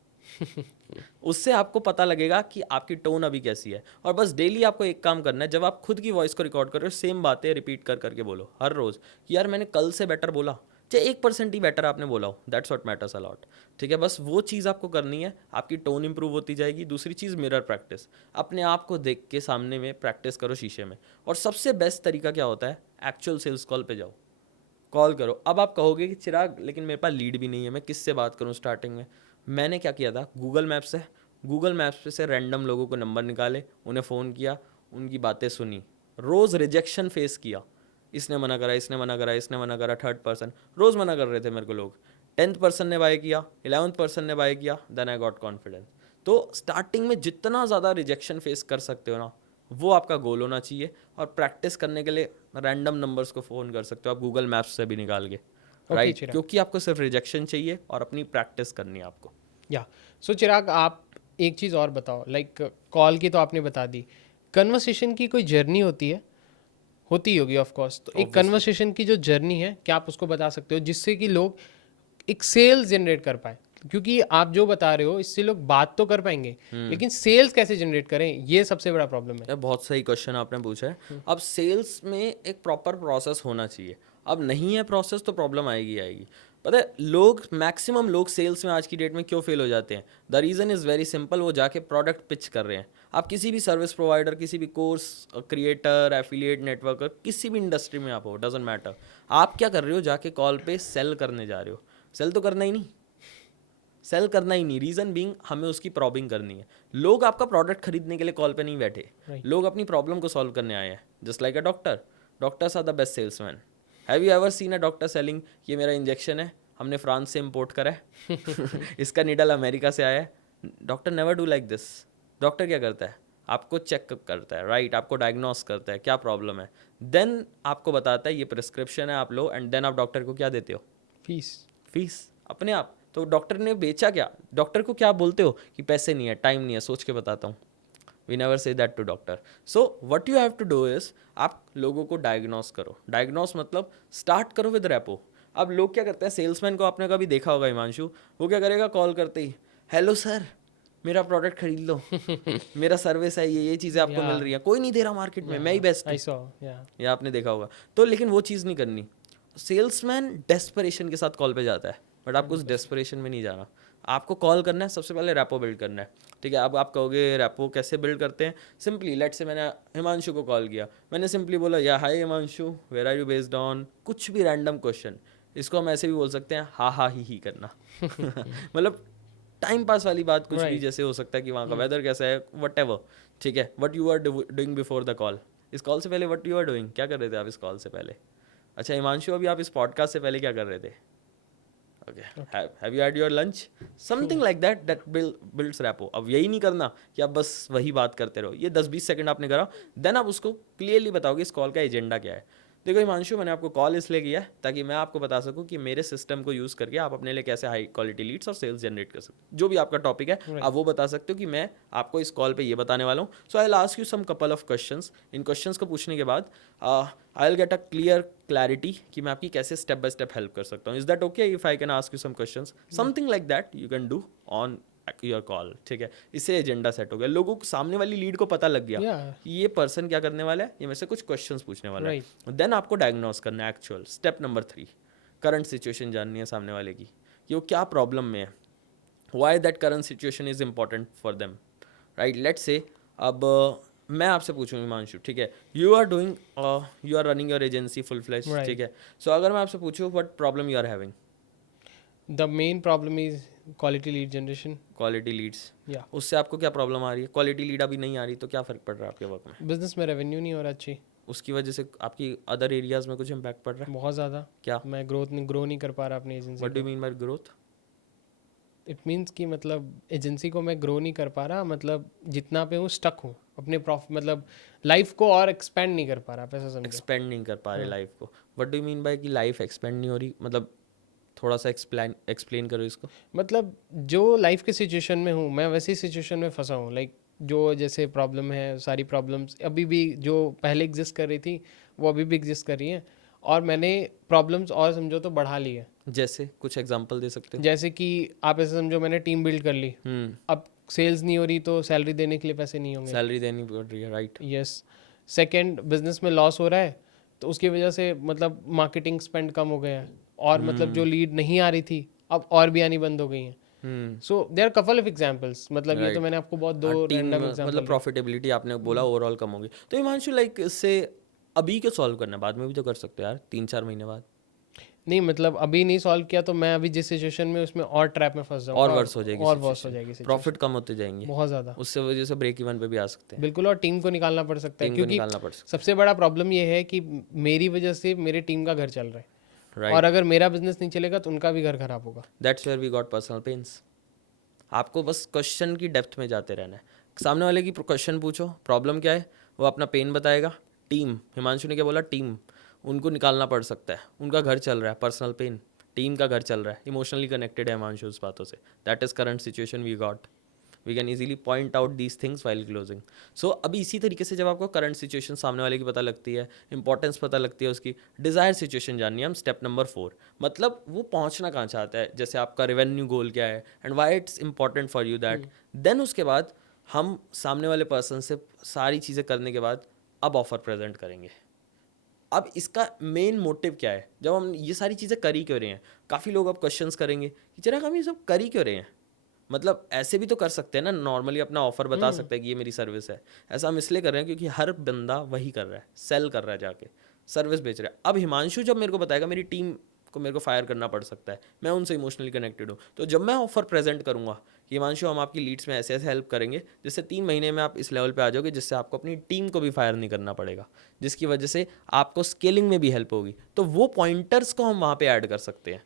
उससे आपको पता लगेगा कि आपकी टोन अभी कैसी है। और बस डेली आपको एक काम करना है, जब आप खुद की वॉइस को रिकॉर्ड कर रहे हो, सेम बातें रिपीट कर करके बोलो हर रोज़ कि यार मैंने कल से बेटर बोला, चाहे 1% ही बेटर आपने बोला हो, that's what matters a lot, ठीक है। बस वो चीज़ आपको करनी है, आपकी टोन इंप्रूव होती जाएगी। दूसरी चीज़, मिरर प्रैक्टिस, अपने आप को देख के सामने में प्रैक्टिस करो शीशे में। और सबसे बेस्ट तरीका क्या होता है, एक्चुअल सेल्स कॉल पे जाओ, कॉल करो। अब आप कहोगे कि चिराग लेकिन मेरे पास लीड भी नहीं है, मैं किससे बात करूं स्टार्टिंग में। मैंने क्या किया था, गूगल मैप्स से रैंडम लोगों को नंबर निकाले, उन्हें फ़ोन किया, उनकी बातें सुनी, रोज़ रिजेक्शन फेस किया, इसने मना करा, इसने मना करा, इसने मना करा, 3rd पर्सन रोज़ मना कर रहे थे मेरे को लोग, 10th पर्सन ने बाय किया, 11th पर्सन ने बाय किया, देन आई गॉट कॉन्फिडेंस। तो स्टार्टिंग में जितना ज़्यादा रिजेक्शन फेस कर सकते हो ना, वो आपका गोल होना चाहिए। और प्रैक्टिस करने के लिए रैंडम नंबर्स को फ़ोन कर सकते हो आप गूगल मैप्स से भी निकाल के, राइट, चिराग। क्योंकि आपको सिर्फ रिजेक्शन चाहिए और अपनी प्रैक्टिस करनी है आपको। या सो चिराग, आप एक चीज़ और बताओ, लाइक कॉल की तो आपने बता दी, कन्वर्सेशन की कोई जर्नी होती है? होती होगी ऑफ कोर्स। तो एक कन्वर्सेशन की जो जर्नी है, क्या आप उसको बता सकते हो जिससे कि लोग एक सेल्स जनरेट कर पाए? क्योंकि आप जो बता रहे हो इससे लोग बात तो कर पाएंगे, लेकिन सेल्स कैसे जनरेट करें, ये सबसे बड़ा प्रॉब्लम है। यार बहुत सही क्वेश्चन आपने पूछा है। अब सेल्स में एक प्रॉपर प्रोसेस होना चाहिए। अब नहीं है प्रोसेस तो प्रॉब्लम आएगी आएगी। पता है लोग, मैक्सिमम लोग सेल्स में आज की डेट में क्यों फेल हो जाते हैं? The reason is very simple, वो जाके प्रोडक्ट पिच कर रहे हैं। आप किसी भी सर्विस प्रोवाइडर, किसी भी कोर्स क्रिएटर, एफिलिएट नेटवर्कर, किसी भी इंडस्ट्री में आप हो, डजेंट मैटर, आप क्या कर रहे हो, जाके कॉल पे सेल करने जा रहे हो। सेल तो करना ही नहीं, सेल करना ही नहीं, रीज़न बीइंग हमें उसकी प्रॉबिंग करनी है। लोग आपका प्रोडक्ट खरीदने के लिए कॉल पे नहीं बैठे, लोग अपनी प्रॉब्लम को सॉल्व करने आए हैं। Just like a doctor, doctors are the best salesman. Have you ever seen a doctor selling, ये मेरा इंजेक्शन है, हमने फ्रांस से इम्पोर्ट करा है इसका नीडल अमेरिका से आया है? Doctor never do like this. Doctor क्या करता है, आपको चेक करता है, राइट, आपको डायग्नोस करता है क्या प्रॉब्लम है, देन आपको बताता है ये प्रिस्क्रिप्शन है, आप लो, एंड देन आप डॉक्टर को क्या देते हो? फीस अपने आप। तो डॉक्टर ने बेचा क्या? डॉक्टर को क्या बोलते हो कि पैसे नहीं है, टाइम नहीं है, सोच के बताता हूँ। We never say that to doctor. So what you have to do is, आप लोगों को डायग्नोस करो। डायग्नोस मतलब स्टार्ट करो विद रेपो। अब लोग क्या करते हैं, सेल्समैन को आपने कभी देखा होगा हिमांशु, वो क्या करेगा, कॉल करते ही हेलो सर, मेरा प्रोडक्ट खरीद लो, मेरा सर्विस है, ये चीज़ें आपको मिल रही है, कोई नहीं दे रहा मार्केट में, मैं ही बेस्ट आई हूँ, सॉ या आपने देखा होगा। तो लेकिन वो चीज़ नहीं करनी। सेल्समैन डेस्परेशन के साथ कॉल पे जाता है, बट आपको उस डेस्परेशन में नहीं जाना। आपको कॉल करना है, सबसे पहले रैपो बिल्ड करना है, ठीक है। अब आप कहोगे रैपो कैसे बिल्ड करते हैं? सिंपली लेट से मैंने हिमांशु को कॉल किया, मैंने सिंपली बोला या hi Himanshu, where are you based on, कुछ भी रैंडम क्वेश्चन। इसको हम ऐसे भी बोल सकते हैं, हा हा ही करना मतलब टाइम पास वाली बात, कुछ भी, जैसे हो सकता है कि वहाँ का वेदर कैसा है, वट एवर, ठीक है। What you are doing before the call, इस कॉल से पहले वट यू आर डूइंग, क्या कर रहे थे आप इस कॉल से पहले? अच्छा हिमांशु, अभी आप इस पॉडकास्ट से पहले क्या कर रहे थे? Okay, have you had your lunch, something like that, that builds rapport. अब यही नहीं करना कि आप बस वही बात करते रहो, ये 10-20 सेकंड आपने करा, देन आप उसको क्लियरली बताओगे इस कॉल का एजेंडा क्या है। देखो हिमांशु, मैंने आपको कॉल इसलिए किया है ताकि मैं आपको बता सकूं कि मेरे सिस्टम को यूज़ करके आप अपने लिए कैसे हाई क्वालिटी लीड्स और सेल्स जनरेट कर सकते हो। जो भी आपका टॉपिक है आप वो बता सकते हो कि मैं आपको इस कॉल पे ये बताने वाला हूँ। So I will ask you some couple of questions. इन क्वेश्चंस को पूछने के बाद I will get a clarity कि मैं आपकी कैसे स्टेप बाय स्टेप हेल्प कर सकता हूँ। Is that okay if I can ask you some questions, something like that you can do on your call, ठीक है। इससे एजेंडा सेट हो गया, लोगों को सामने वाली लीड को पता लग गया कि ये पर्सन क्या करने वाला है, ये मेरे से कुछ क्वेश्चंस पूछने वाला है। देन आपको डायग्नोस करना है actual step number 3, current situation जाननी है सामने वाले की कि वो क्या प्रॉब्लम में है, why that current situation is important for them, right. Let's say अब मैं आपसे पूछूं हिमांशु, ठीक है, you are running your agency full flesh, ठीक है। सो अगर मैं आपसे पूछूं what problem you are having, the main problem is quality lead generation, quality leads. या उससे आपको क्या प्रॉब्लम आ रही है? क्वालिटी लीड अभी नहीं आ रही तो क्या फ़र्क पड़ रहा है आपके वर्क में? बिजनेस में रेवेन्यू नहीं हो रहा अच्छी, उसकी वजह से आपकी अदर एरियाज में कुछ इम्पैक्ट पड़ रहा है? बहुत ज़्यादा। क्या? मैं ग्रो नहीं कर पा रहा अपनी agency. What do you mean by growth? It means कि मतलब एजेंसी को मैं ग्रो नहीं कर पा रहा, मतलब जितना पे हूँ स्टक हूँ अपने मतलब लाइफ को और एक्सपेंड नहीं कर पा रहा, पैसा समझो। एक्सपेंड नहीं कर पा रहे लाइफ को। What do you mean by कि लाइफ एक्सपेंड नहीं हो रही, मतलब थोड़ा सा एक्सप्लेन करो इसको। मतलब जो लाइफ के सिचुएशन में हूँ मैं वैसी सिचुएशन में फंसा हूँ, लाइक जो जैसे प्रॉब्लम है, सारी प्रॉब्लम्स अभी भी जो पहले एग्जिस्ट कर रही थी वो अभी भी एग्जिस्ट कर रही हैं, और मैंने प्रॉब्लम्स और समझो तो बढ़ा ली है। जैसे कुछ एग्जांपल दे सकते हो? जैसे कि आप ऐसे समझो मैंने टीम बिल्ड कर ली, अब सेल्स नहीं हो रही तो सैलरी देने के लिए पैसे नहीं होंगे, सैलरी देनी पड़ रही है, राइट। यस। सेकंड, बिजनेस में लॉस हो रहा है तो उसकी वजह से मतलब मार्केटिंग स्पेंड कम हो गया है, और मतलब जो लीड नहीं आ रही थी अब और भी आनी बंद हो गई हैं। So there couple of examples, मतलब ये तो मैंने आपको बहुत दो रैंडम एग्जांपल, मतलब प्रॉफिटेबिलिटी आपने बोला ओवरऑल कम होगी। तो हिमांशु लाइक इससे अभी क्यों सॉल्व करना है, बाद में भी तो कर सकते हो यार, 3-4 महीने बाद। नहीं मतलब अभी नहीं सॉल्व किया तो मैं अभी जिस सिचुएशन में उसमें और ट्रैप में फंस जाऊंगा, और वर्स हो जाएगी, और वर्स हो जाएगी, प्रॉफिट कम होते जाएंगे बहुत ज़्यादा, उससे वजह से ब्रेक इवन पे भी आ सकते हैं। बिल्कुल, और टीम को निकालना पड़ सकता है, टीम को क्योंकि निकालना पड़ सकता सबसे बड़ा प्रॉब्लम ये है कि मेरी वजह से मेरे टीम का घर चल रहा है, राइट। और अगर मेरा बिजनेस नहीं चलेगा तो उनका भी घर खराब होगा। That's where we got personal pains. आपको बस क्वेश्चन की डेप्थ में जाते रहना है, सामने वाले की क्वेश्चन पूछो, प्रॉब्लम क्या है, वो अपना पेन बताएगा। टीम, हिमांशु ने क्या बोला, टीम, उनको निकालना पड़ सकता है, उनका घर चल रहा है, पर्सनल पेन, टीम का घर चल रहा है, इमोशनली कनेक्टेड है हिमांशु उस बातों से। That is current situation we got, we can easily point out these things while closing. So अभी इसी तरीके से जब आपको करंट सिचुएशन सामने वाले की पता लगती है, इंपॉर्टेंस पता लगती है उसकी, डिज़ायर सिचुएशन जाननी है हम, स्टेप नंबर 4, मतलब वो पहुंचना कहाँ चाहता है, जैसे आपका रेवेन्यू गोल क्या है and why it's important for you that. Then उसके बाद हम सामने वाले पर्सन से सारी चीज़ें करने के बाद अब ऑफर प्रेजेंट करेंगे। अब इसका मेन मोटिव क्या है, जब हम ये सारी चीज़ें कर ही क्यों रहे हैं? काफ़ी लोग अब क्वेश्चंस करेंगे कि जरा हम ये सब कर ही क्यों रहे हैं, मतलब ऐसे भी तो कर सकते हैं ना, नॉर्मली अपना ऑफर बता सकते हैं कि ये मेरी सर्विस है। ऐसा हम इसलिए कर रहे हैं क्योंकि हर बंदा वही कर रहा है, सेल कर रहा है, जाके सर्विस बेच रहा है। अब हिमांशु जब मेरे को बताएगा मेरी टीम को मेरे को फायर करना पड़ सकता है, मैं उनसे इमोशनली कनेक्टेड हूँ, तो जब मैं ऑफर प्रेजेंट करूँगा कि हिमांशु हम आपकी लीड्स में ऐसे ऐसे हेल्प करेंगे जिससे 3 महीने में आप इस लेवल पे आ जाओगे, जिससे आपको अपनी टीम को भी फायर नहीं करना पड़ेगा, जिसकी वजह से आपको स्केलिंग में भी हेल्प होगी, तो वो पॉइंटर्स को हम वहाँ पे ऐड कर सकते हैं,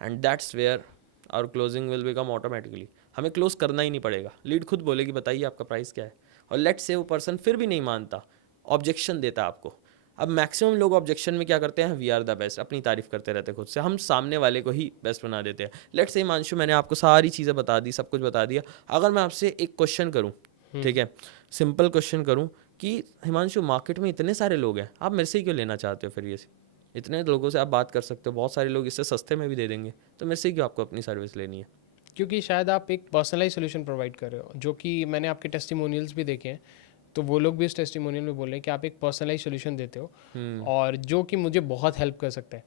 and that's where our closing will become automatically. हमें क्लोज करना ही नहीं पड़ेगा, लीड खुद बोलेगी बताइए आपका प्राइस क्या है, और लेट्स से वो पर्सन फिर भी नहीं मानता, ऑब्जेक्शन देता आपको। अब मैक्सिमम लोग ऑब्जेक्शन में क्या करते हैं, वी आर द बेस्ट, अपनी तारीफ करते रहते हैं खुद से, हम सामने वाले को ही बेस्ट बना देते हैं। लेट्स से हिमांशु मैंने आपको सारी चीज़ें बता दी, सब कुछ बता दिया, अगर मैं आपसे एक क्वेश्चन करूँ, ठीक है, सिंपल क्वेश्चन करूँ कि हिमांशु मार्केट में इतने सारे लोग हैं, आप मेरे से ही क्यों लेना चाहते हो, फिर ये इतने लोगों से आप बात कर सकते हो, बहुत सारे लोग इससे सस्ते में भी दे देंगे, तो मेरे से क्यों आपको अपनी सर्विस लेनी है? क्योंकि शायद आप एक पर्सनलाइज सोल्यूशन प्रोवाइड कर रहे हो, जो कि मैंने आपके टेस्टिमोनियल्स भी देखे हैं, तो वो लोग भी इस टेस्टिमोनियल में बोल रहे हैं कि आप एक पर्सनलाइज सोल्यूशन देते हो, और जो कि मुझे बहुत हेल्प कर सकता है।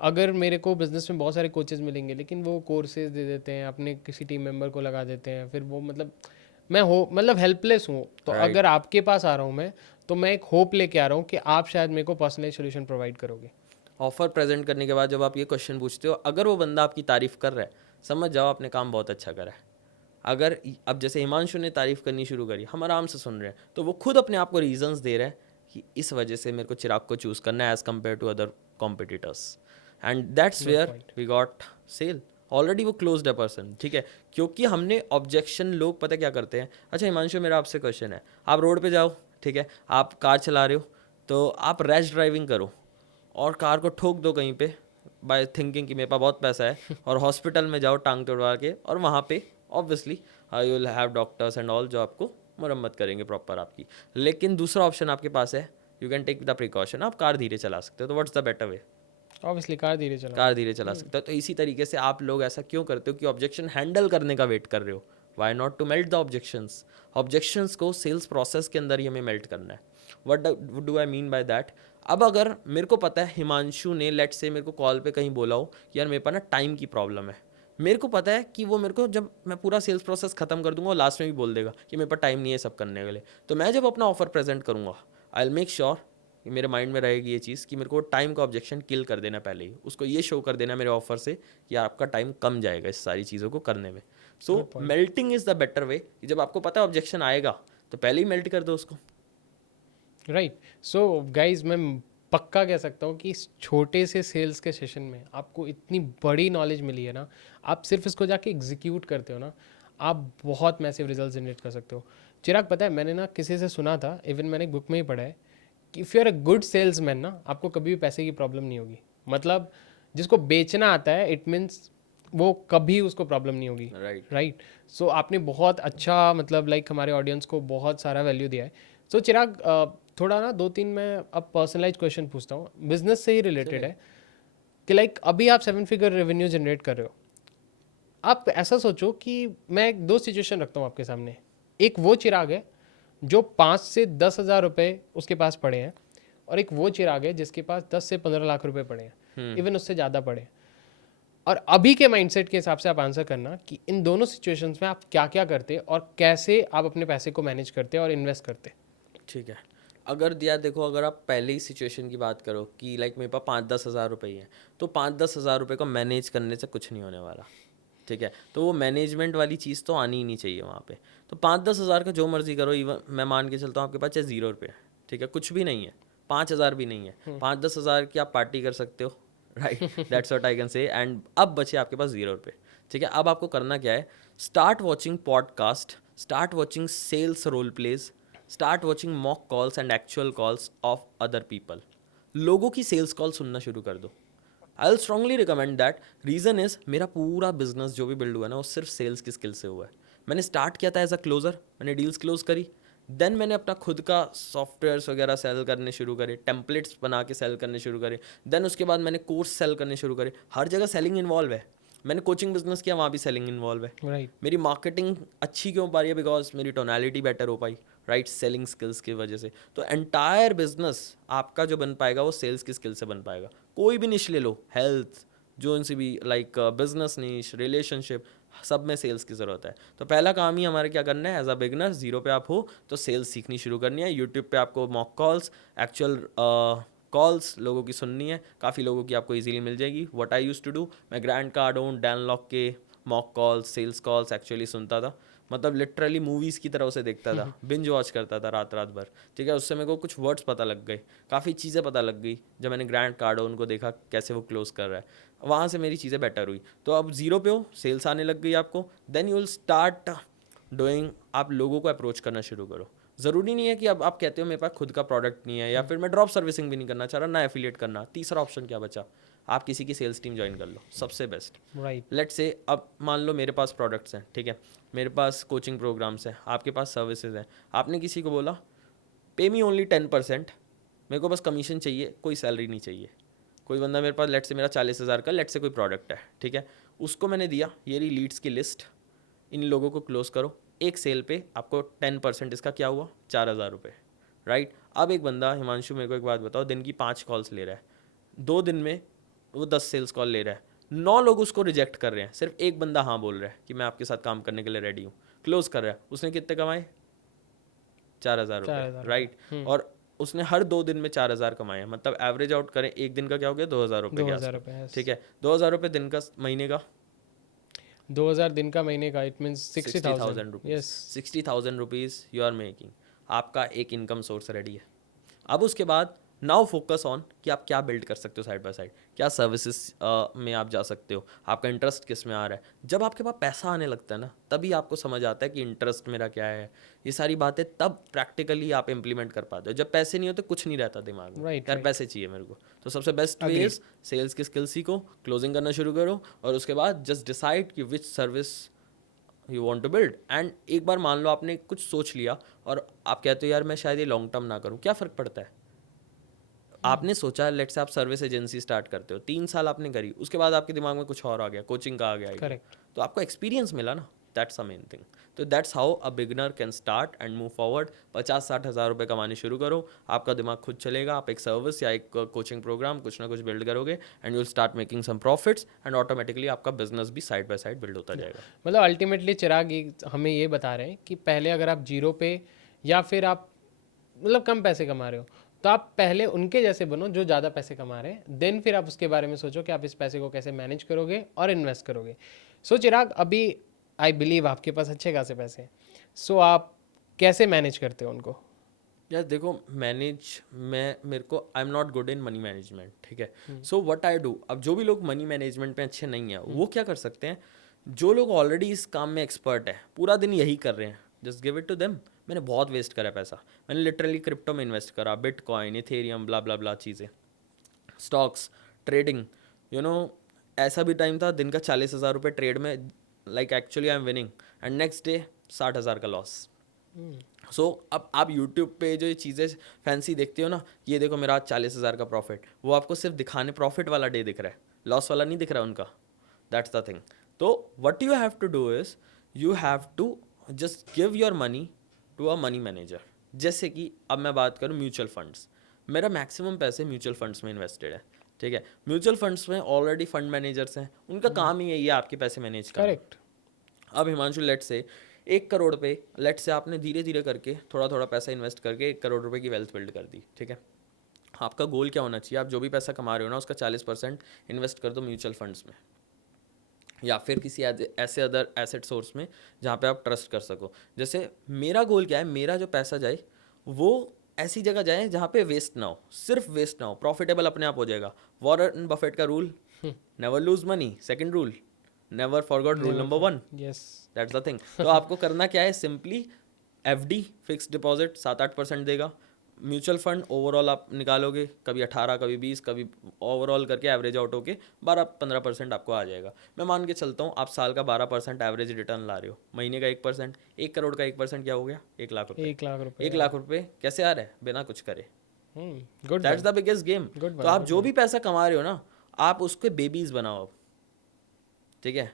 अगर मेरे को बिजनेस में बहुत सारे कोचेस मिलेंगे, लेकिन वो कोर्सेज दे देते हैं, अपने किसी टीम मेंबर को लगा देते हैं, फिर वो मैं हो हेल्पलेस हूँ। तो Right. अगर आपके पास आ रहा हूँ मैं, तो मैं एक होप लेके आ रहा हूँ कि आप शायद मेरे को पर्सनलाइज सोल्यूशन प्रोवाइड करोगे। ऑफर प्रेजेंट करने के बाद जब आप ये क्वेश्चन पूछते हो, अगर वो बंदा आपकी तारीफ कर रहा है, समझ जाओ आपने काम बहुत अच्छा करा है। अगर अब जैसे हिमांशु ने तारीफ करनी शुरू करी, हम आराम से सुन रहे हैं, तो वो खुद अपने आप को रीजंस दे रहा है कि इस वजह से मेरे को चिराग को चूज करना है as compare to other competitors, and that's where we got sale. Already वो क्लोज्ड है पर्सन, ठीक है, क्योंकि हमने ऑब्जेक्शन, लोग पता क्या करते हैं, अच्छा हिमांशु मेरा आपसे क्वेश्चन है, आप रोड पे जाओ, ठीक है, आप कार चला रहे हो, तो आप रैश ड्राइविंग करो और कार को ठोक दो कहीं पे बाय थिंकिंग कि मेरे पास बहुत पैसा है, और हॉस्पिटल में जाओ टांग तोड़वा के, और वहाँ पे obviously you will have doctors and all जो आपको मरम्मत करेंगे प्रॉपर आपकी। लेकिन दूसरा ऑप्शन आपके पास है, you can take the precaution, आप कार धीरे चला सकते हो, तो what's the better way? Obviously car धीरे चला सकते हो। तो इसी तरीके से आप लोग ऐसा क्यों करते हो कि ऑब्जेक्शन हैंडल करने का वेट कर रहे हो? Why not to melt the objections? Objections को सेल्स प्रोसेस के अंदर ही हमें मेल्ट करना है। What do I mean by that? अब अगर मेरे को पता है हिमांशु ने लेट से मेरे को कॉल पे कहीं बोला हो कि यार मेरे पास ना टाइम की प्रॉब्लम है, मेरे को पता है कि वो मेरे को, जब मैं पूरा सेल्स प्रोसेस खत्म कर दूंगा, वो लास्ट में भी बोल देगा कि मेरे पास टाइम नहीं है सब करने के लिए, तो मैं जब अपना ऑफर प्रेजेंट करूंगा, आई विल मेक श्योर कि मेरे माइंड में रहेगी ये चीज़ कि मेरे को टाइम का ऑब्जेक्शन किल कर देना पहले ही, उसको ये शो कर देना मेरे ऑफर से कि यार आपका टाइम कम जाएगा इस सारी चीज़ों को करने में। So melting is the better way, कि जब आपको पता है ऑब्जेक्शन आएगा तो पहले ही मेल्ट कर दो उसको। राइट। सो गाइज, मैं पक्का कह सकता हूँ कि इस छोटे से सेल्स के सेशन में आपको इतनी बड़ी नॉलेज मिली है ना, आप सिर्फ इसको जाके एग्जीक्यूट करते हो ना, आप बहुत मैसिव रिजल्ट जनरेट कर सकते हो। चिराग, पता है मैंने ना किसी से सुना था, इवन मैंने एक बुक में ही पढ़ा है, कि if you are a good salesman ना, आपको कभी भी पैसे की प्रॉब्लम नहीं होगी। मतलब जिसको बेचना आता है, इट मीन्स वो कभी उसको प्रॉब्लम नहीं होगी। राइट। सो आपने बहुत अच्छा हमारे ऑडियंस को बहुत सारा वैल्यू दिया है। सो चिराग, थोड़ा ना 2-3 मैं अब पर्सनलाइज क्वेश्चन पूछता हूँ, बिजनेस से ही रिलेटेड है, कि अभी आप 7 फिगर रेवेन्यू जनरेट कर रहे हो। आप ऐसा सोचो कि मैं 2 सिचुएशन रखता हूँ आपके सामने। एक वो चिराग है जो 5 से 10 हज़ार रुपये उसके पास पड़े हैं, और एक वो चिराग है जिसके पास 10 से 15 लाख रुपए पड़े हैं, इवन उससे ज़्यादा पड़े हैं। और अभी के माइंडसेट के हिसाब से आप आंसर करना कि इन दोनों सिचुएशंस में आप क्या क्या करते और कैसे आप अपने पैसे को मैनेज करते और इन्वेस्ट करते। ठीक है, अगर दिया देखो, अगर आप पहले ही सिचुएशन की बात करो कि मेरे पास 5-10 हज़ार रुपये ही हैं, तो 5-10 हज़ार रुपये को मैनेज करने से कुछ नहीं होने वाला, ठीक है। तो वो मैनेजमेंट वाली चीज़ तो आनी ही नहीं चाहिए वहाँ पे। तो 5-10 हज़ार का जो मर्जी करो, इवन मैं मान के चलता हूँ आपके पास चाहे 0 रुपये है, ठीक है, कुछ भी नहीं है, 5 हज़ार भी नहीं है, 5-10 हज़ार की आप पार्टी कर सकते हो, right, that's what I can say. And अब बचे आपके पास 0 रुपये, ठीक है। अब आपको करना क्या है? Start watching podcast, start watching sales role plays, start watching mock calls and actual calls of other people. लोगों की सेल्स कॉल सुनना शुरू कर दो। I will strongly recommend that. Reason is, मेरा पूरा बिजनेस जो भी बिल्ड हुआ है ना, वो सिर्फ सेल्स की स्किल से हुआ है। मैंने स्टार्ट किया था एज अ क्लोजर, मैंने डील्स क्लोज करी, देन मैंने अपना खुद का सॉफ्टवेयर्स वगैरह सेल करने शुरू करे, टेम्पलेट्स बना के सेल करने शुरू करे, देन उसके बाद मैंने कोर्स सेल करने शुरू करे। हर जगह सेलिंग इन्वॉल्व है। मैंने कोचिंग बिजनेस किया, वहाँ भी सेलिंग इन्वॉल्व है। राइट। मेरी मार्केटिंग अच्छी क्यों पा रही है? बिकॉज मेरी टोनैलिटी बेटर हो पाई, राइट, सेलिंग स्किल्स की वजह से। तो एंटायर बिजनेस आपका जो बन पाएगा वो सेल्स की स्किल से बन पाएगा। कोई भी निश ले लो, हेल्थ, जो उनसे भी लाइक बिजनेस निश, रिलेशनशिप, सब में सेल्स की ज़रूरत है। तो पहला काम ही हमारे क्या करना है? एज अ बिगनर, 0 पे आप हो तो सेल्स सीखनी शुरू करनी है। यूट्यूब पे आपको मॉक कॉल्स, एक्चुअल कॉल्स लोगों की सुननी है, काफ़ी लोगों की आपको इजीली मिल जाएगी। What I used to do, मैं ग्रैंड कार्डोन, डैन लॉक के mock calls, sales calls actually सुनता था। मतलब लिटरली मूवीज़ की तरह उसे देखता था, बिंज वॉच करता था रात रात भर, ठीक है। उससे मेरे को कुछ वर्ड्स पता लग गए, काफ़ी चीज़ें पता लग गई जब मैंने ग्रैंड कार्डोन को देखा कैसे वो क्लोज कर रहा है। वहाँ से मेरी चीज़ें बेटर हुई। तो अब 0 पे हो, सेल्स आने लग गई आपको, then you will start doing, आप लोगों को अप्रोच करना शुरू करो। ज़रूरी नहीं है कि अब आप कहते हो मेरे पास खुद का प्रोडक्ट नहीं है, या फिर मैं ड्रॉप सर्विसिंग भी नहीं करना चाह रहा, ना एफिलिएट करना। तीसरा ऑप्शन क्या बचा? आप किसी की सेल्स टीम ज्वाइन कर लो, सबसे बेस्ट। राइट। लेट्स से अब मान लो मेरे पास प्रोडक्ट्स हैं, ठीक है, मेरे पास कोचिंग प्रोग्राम्स हैं, आपके पास सर्विसेज हैं। आपने किसी को बोला पे मी ओनली 10%, मेरे को बस कमीशन चाहिए, कोई सैलरी नहीं चाहिए। कोई बंदा मेरे पास, लेट्स से मेरा 40 हज़ार का लेट्स से कोई प्रोडक्ट है, ठीक है, उसको मैंने दिया, ये रही लीड्स की लिस्ट, इन लोगों को क्लोज करो, एक सेल पे आपको 10% इसका क्या हुआ, 4,000 रुपये, राइट। अब एक बंदा, हिमांशु मेरे को एक बात बताओ, दिन की 5 कॉल्स ले रहा है, 2 दिन में वो 10 सेल्स कॉल ले रहा है, 9 लोग उसको रिजेक्ट कर रहे हैं, सिर्फ एक बंदा हाँ बोल रहा है कि मैं आपके साथ काम करने के लिए रेडी हूँ, क्लोज कर रहा है, उसने कितने कमाए, 4,000 रुपये, राइट। और उसने हर 2 दिन में 4,000 कमाए हैं, मतलब एवरेज आउट करें एक दिन का क्या हो गया, 2,000 रुपये के आसपास, ठीक है। 2,000 रुपये दिन का, महीने का 2,000 दिन का, महीने का, it means 60,000 rupees, 60,000 rupees you are making, आपका एक इनकम सोर्स रेडी है। अब उसके बाद नाउ फोकस ऑन कि आप क्या बिल्ड कर सकते हो साइड बाय साइड, क्या सर्विसेज में आप जा सकते हो, आपका इंटरेस्ट किस में आ रहा है। जब आपके पास पैसा आने लगता है ना, तभी आपको समझ आता है कि इंटरेस्ट मेरा क्या है, ये सारी बातें तब प्रैक्टिकली आप इंप्लीमेंट कर पाते हो। जब पैसे नहीं होते कुछ नहीं रहता दिमाग में, यार पैसे चाहिए मेरे को, तो सबसे बेस्ट वे इज सेल्स की स्किल सीखो, क्लोजिंग करना शुरू करो, और उसके बाद जस्ट डिसाइड कि which service you want to build. And एक बार मान लो आपने कुछ सोच लिया और आप कहते हो यार मैं शायद ये लॉन्ग टर्म ना करूँ, क्या फ़र्क पड़ता है। आपने सोचा, लेट से आप सर्विस एजेंसी स्टार्ट करते हो, 3 साल आपने करी, उसके बाद आपके दिमाग में कुछ और आ गया, कोचिंग का आ गया, करेक्ट, तो आपको एक्सपीरियंस मिला ना, दैट्स अ मेन थिंग। तो that's how a beginner can start and move forward. 50-60 हज़ार रुपये कमाने शुरू करो, आपका दिमाग खुद चलेगा, आप एक सर्विस या एक कोचिंग प्रोग्राम कुछ ना कुछ बिल्ड करोगे and you will start making some profits, and automatically आपका बिजनेस भी साइड बाय साइड बिल्ड होता जाएगा। मतलब अल्टीमेटली चिराग हमें ये बता रहे हैं कि पहले अगर आप जीरो पे या फिर आप मतलब कम पैसे कमा रहे हो, तो आप पहले उनके जैसे बनो जो ज़्यादा पैसे कमा रहे हैं, देन फिर आप उसके बारे में सोचो कि आप इस पैसे को कैसे मैनेज करोगे और इन्वेस्ट करोगे। सो चिराग, अभी आई बिलीव आपके पास अच्छे खासे पैसे हैं, सो आप कैसे मैनेज करते हो उनको? यार देखो, मेरे को I am not good in money management, ठीक है। सो व्हाट आई डू, अब जो भी लोग मनी मैनेजमेंट में अच्छे नहीं है वो क्या कर सकते हैं, जो लोग ऑलरेडी इस काम में एक्सपर्ट है, पूरा दिन यही कर रहे हैं, just give it to them. मैंने बहुत वेस्ट करा पैसा, मैंने लिटरली क्रिप्टो में इन्वेस्ट करा, bitcoin, Ethereum, blah blah blah चीज़ें, स्टॉक्स, ट्रेडिंग, यू नो। ऐसा भी टाइम था दिन का 40,000 रुपये ट्रेड में, like actually I am winning, and next day 60,000 का लॉस। सो अब आप यूट्यूब पे जो ये चीज़ें फैंसी देखते हो ना, ये देखो मेरा आज 40,000 का प्रॉफिट, वो आपको सिर्फ दिखाने प्रॉफिट वाला डे दिख रहा है, लॉस वाला नहीं दिख रहा उनका, दैट्स द थिंग। तो what you have to do is, you have to just give your money to a money manager. जैसे कि अब मैं बात करूँ म्यूचुअल फंड्स, मेरा मैक्सिमम पैसे म्यूचुअल फंड्स में इन्वेस्टेड है, ठीक है। म्यूचुअल फंड्स में ऑलरेडी फंड मैनेजर्स हैं, उनका काम ही यही है आपके पैसे मैनेज करना। करेक्ट। अब हिमांशु, लेट से 1 करोड़ पे, लेट से आपने धीरे धीरे करके थोड़ा थोड़ा पैसा इन्वेस्ट करके 1 करोड़ रुपए की वेल्थ बिल्ड कर दी, ठीक है। आपका गोल क्या होना चाहिए, आप जो भी पैसा कमा रहे हो ना उसका 40% इन्वेस्ट कर दो म्यूचुअल फंड्स में, या फिर किसी ऐसे अदर एसेट सोर्स में जहाँ पे आप ट्रस्ट कर सको। जैसे मेरा गोल क्या है, मेरा जो पैसा जाए वो ऐसी जगह जाए जहाँ पे वेस्ट ना हो, सिर्फ वेस्ट ना हो, प्रॉफिटेबल अपने आप हो जाएगा। वॉरेन बफेट का rule, never lose money, second rule, never forgot rule number 1, yes, that's the thing. तो आपको करना क्या है, सिंपली एफडी, फिक्स डिपॉजिट 7-8% देगा, म्यूचुअल फंड ओवरऑल आप निकालोगे, कभी 18, कभी 20, कभी ओवरऑल करके एवरेज आउट होके 12-15% आपको आ जाएगा। मैं मान के चलता हूँ आप साल का 12% एवरेज रिटर्न ला रहे हो, महीने का 1%, 1 करोड़ का 1% क्या हो गया, 1 लाख रुपये। 1 लाख रुपए, 1 लाख रुपये कैसे आ रहा है बिना कुछ करे, good, that's the biggest game. तो आप जो भी पैसा कमा रहे हो ना, आप उसके बेबीज बनाओ अब, ठीक है।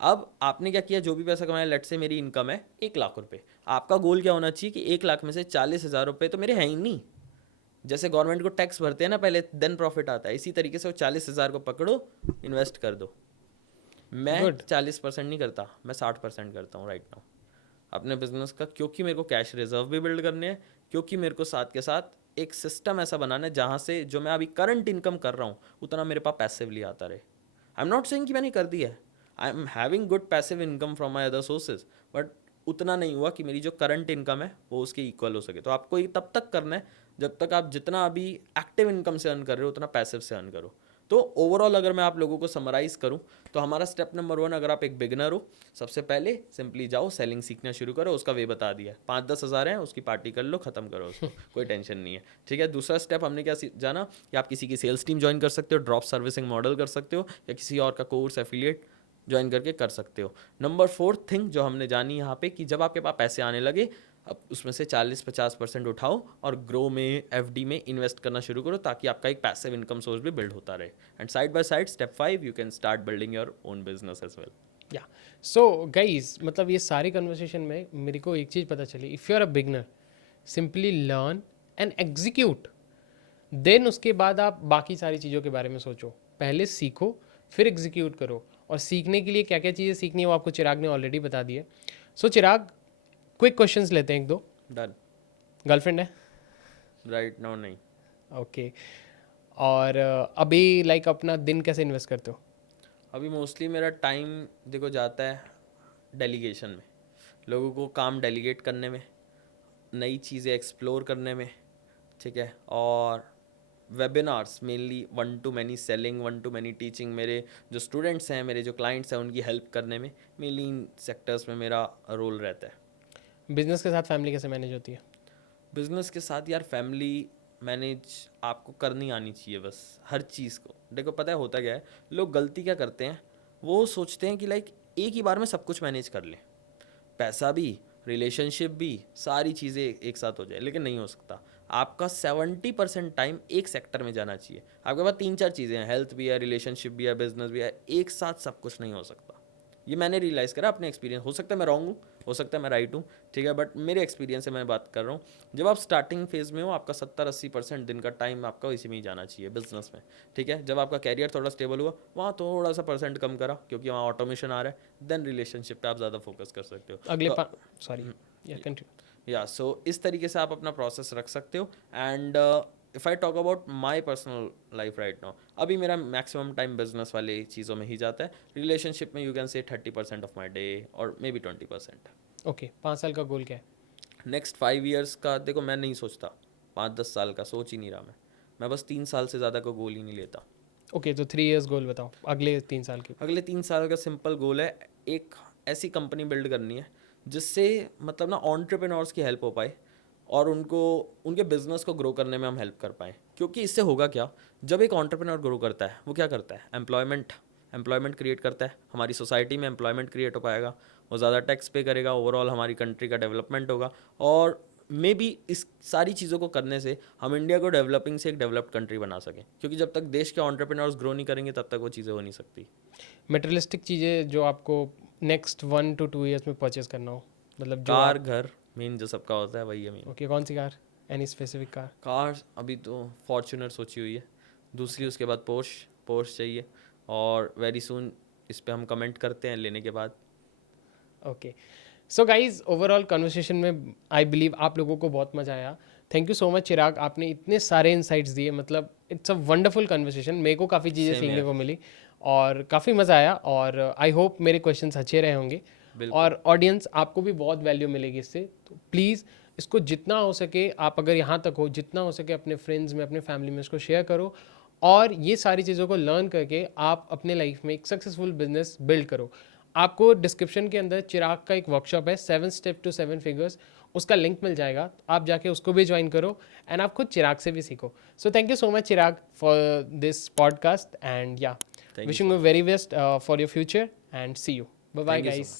अब आपने क्या किया, जो भी पैसा कमाया, लेट से मेरी इनकम है 1 लाख रुपए, आपका गोल क्या होना चाहिए कि 1 लाख में से 40,000 रुपये तो मेरे हैं ही नहीं। जैसे गवर्नमेंट को टैक्स भरते हैं ना पहले, देन प्रॉफिट आता है, इसी तरीके से वो 40,000 को पकड़ो, इन्वेस्ट कर दो। मैं 40% नहीं करता, मैं 60% करता हूँ राइट नाउ अपने बिजनेस का, क्योंकि मेरे को कैश रिजर्व भी बिल्ड करने हैं, क्योंकि मेरे को साथ के साथ एक सिस्टम ऐसा बनाना है जहाँ से जो मैं अभी करंट इनकम कर रहा हूँ उतना मेरे पास पैसिवली आता रहे। आई एम नॉट सेइंग कि मैंने कर दिया है, I am having good passive income from my other sources, but उतना नहीं हुआ कि मेरी जो करंट इनकम है वो उसके इक्वल हो सके। तो आपको ये तब तक करना है जब तक आप जितना अभी एक्टिव इनकम से अर्न कर रहे हो उतना पैसिव से अर्न करो। तो ओवरऑल अगर मैं आप लोगों को समराइज करूं तो हमारा स्टेप नंबर 1, अगर आप एक बिगनर हो, सबसे पहले सिंपली जाओ सेलिंग सीखना शुरू करो, उसका वे बता दिया, 5-10 हज़ार है, उसकी पार्टी कर लो, खत्म करो उसको, कोई टेंशन नहीं है, ठीक है। दूसरा स्टेप हमने क्या जाना कि आप किसी की सेल्स टीम ज्वाइन कर सकते हो, ड्रॉप सर्विसिंग मॉडल कर सकते हो, या किसी और का कोर्स एफिलिएट ज्वाइन करके कर सकते हो। नंबर 4 थिंग जो हमने जानी यहाँ पे कि जब आपके पास पैसे आने लगे, अब उसमें से 40-50% उठाओ और ग्रो में, एफडी में इन्वेस्ट करना शुरू करो, ताकि आपका एक पैसिव इनकम सोर्स भी बिल्ड होता रहे. And side by side, step 5, you can start building your own business as well. या सो गाइज, मतलब ये सारी कन्वर्सेशन में मेरे को एक चीज़ पता चली, if you are a beginner, simply learn and execute, then उसके बाद आप बाकी सारी चीज़ों के बारे में सोचो. पहले सीखो, फिर एग्जीक्यूट करो. और सीखने के लिए क्या क्या चीज़ें सीखनी है वो आपको चिराग ने ऑलरेडी बता दी है. सो चिराग, क्विक क्वेश्चंस लेते हैं एक दो. डन. गर्लफ्रेंड है? राइट नाउ नहीं. ओके. और अभी लाइक अपना दिन कैसे इन्वेस्ट करते हो? अभी मोस्टली मेरा टाइम देखो जाता है डेलीगेशन में, लोगों को काम डेलीगेट करने में, नई चीज़ें एक्सप्लोर करने में, ठीक है, और webinars, mainly 1-to-many selling, 1-to-many teaching. मेरे जो स्टूडेंट्स हैं, मेरे जो क्लाइंट्स हैं, उनकी हेल्प करने में, मेनली इन सेक्टर्स में मेरा रोल रहता है. बिजनेस के साथ फैमिली कैसे मैनेज होती है? बिजनेस के साथ यार फैमिली मैनेज आपको करनी आनी चाहिए बस, हर चीज़ को. देखो पता है होता क्या है, लोग गलती क्या करते हैं, वो सोचते हैं कि लाइक एक ही बार में सब कुछ मैनेज कर लें, पैसा भी, रिलेशनशिप भी, सारी चीज़ें एक साथ हो जाए, लेकिन नहीं हो सकता. आपका 70% टाइम एक सेक्टर में जाना चाहिए. आपके पास 3-4 चीज़ें हैं, हेल्थ भी है, रिलेशनशिप भी है, बिजनेस भी है, एक साथ सब कुछ नहीं हो सकता. ये मैंने रियलाइज़ करा अपने एक्सपीरियंस. हो सकता है मैं रॉन्ग हूँ, हो सकता है मैं राइट हूँ, ठीक है, बट मेरे एक्सपीरियंस से मैं बात कर रहा हूँ. जब आप स्टार्टिंग फेज में हो, आपका 70-80% दिन का टाइम आपका इसी में ही जाना चाहिए, बिजनेस में, ठीक है. जब आपका कैरियर थोड़ा स्टेबल हुआ, वहाँ थोड़ा सा परसेंट कम करा, क्योंकि वहाँ ऑटोमेशन आ रहा है. देन रिलेशनशिप पे आप ज़्यादा फोकस कर सकते हो. अगले तो सॉरी, या कंटिन्यू. या सो इस तरीके से आप अपना प्रोसेस रख सकते हो. And if I talk about my personal life right now, अभी मेरा मैक्सिमम टाइम बिजनेस वाली चीज़ों में ही जाता है. रिलेशनशिप में you can say 30% of my day और मे बी 20%. ओके. 5 साल का गोल क्या है? नेक्स्ट 5 ईयर्स का देखो मैं नहीं सोचता, 5-10 साल का सोच ही नहीं रहा मैं बस 3 साल से ज़्यादा का गोल ही नहीं लेता. ओके, तो 3 इयर्स गोल बताओ, अगले 3 साल के. अगले 3 साल का सिंपल गोल है, एक ऐसी कंपनी बिल्ड करनी है जिससे मतलब ना एंटरप्रेन्योर्स की हेल्प हो पाए और उनको उनके बिजनेस को ग्रो करने में हम हेल्प कर पाएँ. क्योंकि इससे होगा क्या, जब एक एंटरप्रेन्योर ग्रो करता है, वो क्या करता है, एम्प्लॉयमेंट क्रिएट करता है. हमारी सोसाइटी में एम्प्लॉयमेंट क्रिएट हो पाएगा, वो ज़्यादा टैक्स पे करेगा, ओवरऑल हमारी कंट्री का डेवलपमेंट होगा. और मे बी इस सारी चीज़ों को करने से हम इंडिया को डेवलपिंग से एक डेवलप्ड कंट्री बना सकें. क्योंकि जब तक देश के एंटरप्रेन्योर्स ग्रो नहीं करेंगे, तब तक वो चीज़ें हो नहीं सकती. मटेरियलिस्टिक चीज़ें जो आपको नेक्स्ट 1 to 2 ईयर्स में परचेज करना हो, मतलब जो कार, घर, मेन जो सबका होता है वही है मेन. ओके. कौन सी car? Any specific car? Car अभी तो फॉर्च्यूनर सोची हुई है, दूसरी उसके बाद पोर्श चाहिए, और वेरी सून इस पे हम कमेंट करते हैं लेने के बाद. Okay. So guys, overall conversation में आई बिलीव आप लोगों को बहुत मज़ा आया. थैंक यू सो मच चिराग, आपने इतने सारे इंसाइट्स दिए. मतलब इट्स अ वंडरफुल कन्वर्सेशन. मेरे को काफ़ी चीज़ें Same सीखने here. को मिली और काफ़ी मज़ा आया. और आई होप मेरे क्वेश्चंस अच्छे रहे होंगे बिल्कुल. और ऑडियंस आपको भी बहुत वैल्यू मिलेगी इससे. तो प्लीज़ इसको जितना हो सके, आप अगर यहाँ तक हो, जितना हो सके अपने फ्रेंड्स में, अपने फैमिली में इसको शेयर करो. और ये सारी चीज़ों को लर्न करके आप अपने लाइफ में एक सक्सेसफुल बिजनेस बिल्ड करो. आपको डिस्क्रिप्शन के अंदर चिराग का एक वर्कशॉप है, 7 Steps to 7 Figures, उसका लिंक मिल जाएगा. आप जाके उसको भी ज्वाइन करो एंड आप खुद चिराग से भी सीखो. So thank you so much Chirag for this podcast and yeah Thank you wishing so you very best for your future and see you. Bye bye Thank you so guys.